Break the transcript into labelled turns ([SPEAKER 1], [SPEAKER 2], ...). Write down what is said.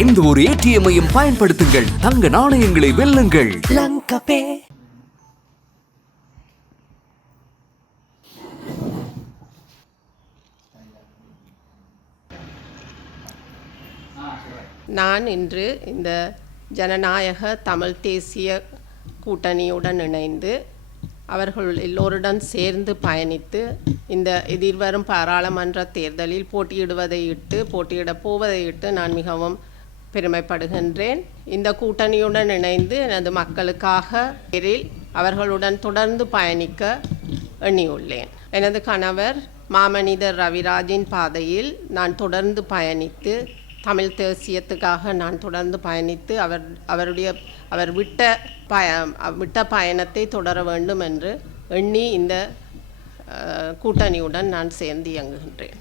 [SPEAKER 1] எந்த ஒரு ஏடிஎம்மையும் பயன்படுத்துங்கள். தங்க நாணயங்களை வெல்லுங்கள்.
[SPEAKER 2] நான் இன்று இந்த ஜனநாயக தமிழ் தேசிய கூட்டணியுடன் இணைந்து அவர்கள் எல்லோருடன் சேர்ந்து பயணித்து இந்த எதிர்வரும் பாராளுமன்ற தேர்தலில் போட்டியிடுவதை இட்டு போட்டியிடப் போவதை இட்டு நான் மிகவும் பெருமைப்படுகின்றேன். இந்த கூட்டணியுடன் இணைந்து எனது மக்களுக்காக பேரில் அவர்களுடன் தொடர்ந்து பயணிக்க எண்ணியுள்ளேன். எனது கணவர் மாமனிதர் ரவிராஜின் பாதையில் நான் தொடர்ந்து பயணித்து தமிழ் தேசியத்துக்காக நான் தொடர்ந்து பயணித்து அவர் அவருடைய அவர் விட்ட பய விட்ட பயணத்தை தொடர வேண்டும் என்று எண்ணி இந்த கூட்டணியுடன் நான் சேர்ந்து இயங்குகின்றேன்.